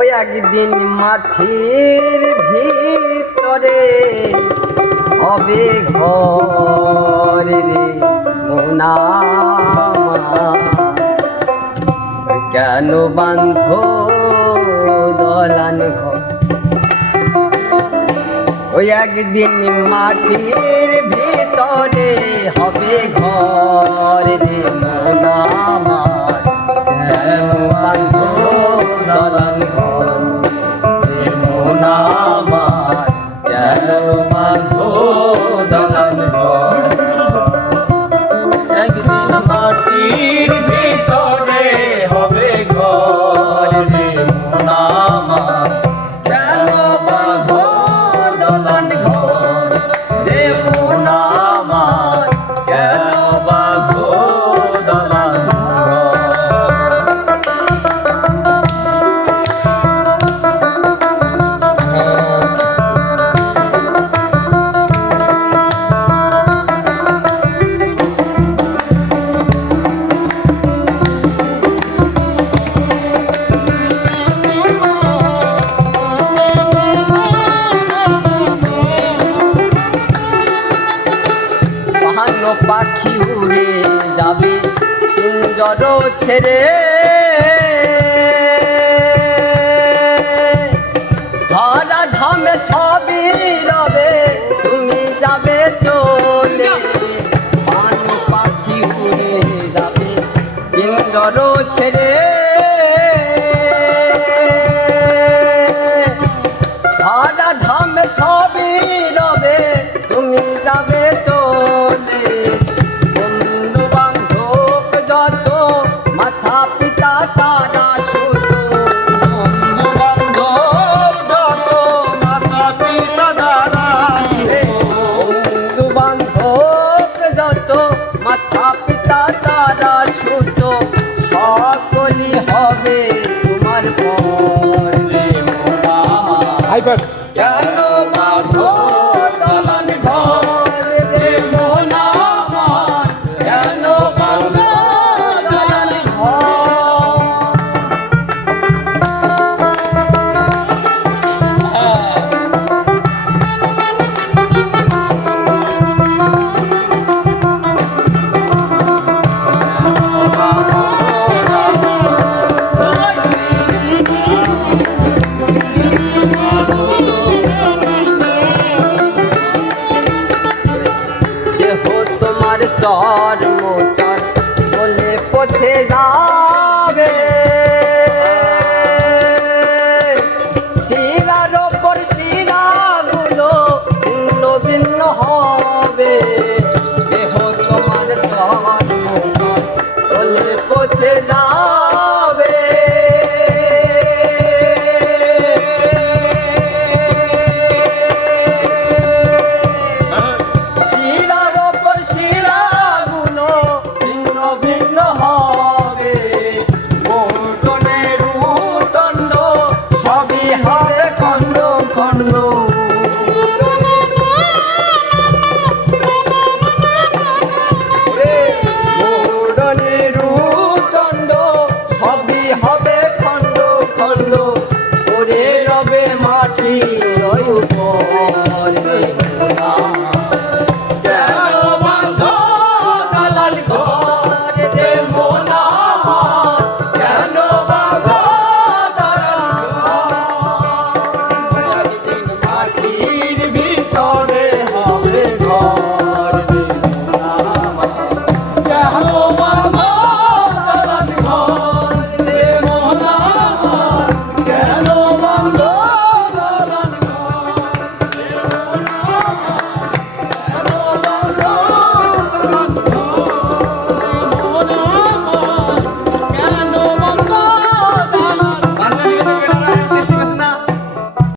ওই একদিন মাটির ভিতরে হবে ঘর রে মোনা কেন বান্ধ দলান ঘর ওই একদিন মাটির ভিতরে হবে ঘর রে মোনা কেন বান্ধ দলান ঘর রে মোনা কেন বান্ধ দলান ঘর একদিন মাটির ভিতরে হবে ঘর রে মোনা কেন বান্ধ দলান ঘর রে মোনা কেন বাঁধো দলান পাখি উড়ে যাবে পিঞ্জর ছেড়ে ধরা ধামে সবই রবে তুমি যাবে চলে পানু পাখি উড়ে যাবে পিঞ্জর ছেড়ে ধরা ধামে সবই রবে তুমি যাবে চলে বন্ধু বান্ধব যত মাথা পিতা তারা শুধু বন্ধু বান্ধব যত মাতা পিতা দ্বারা বন্ধু বান্ধব যত মাথা পিতা তারা শুধু সকলই হবে তোমার পর রে মোনা কেন বাঁধো দলান ঘর রে মোনা কেন বাঁধো দলান ঘর দেহ তোমার চর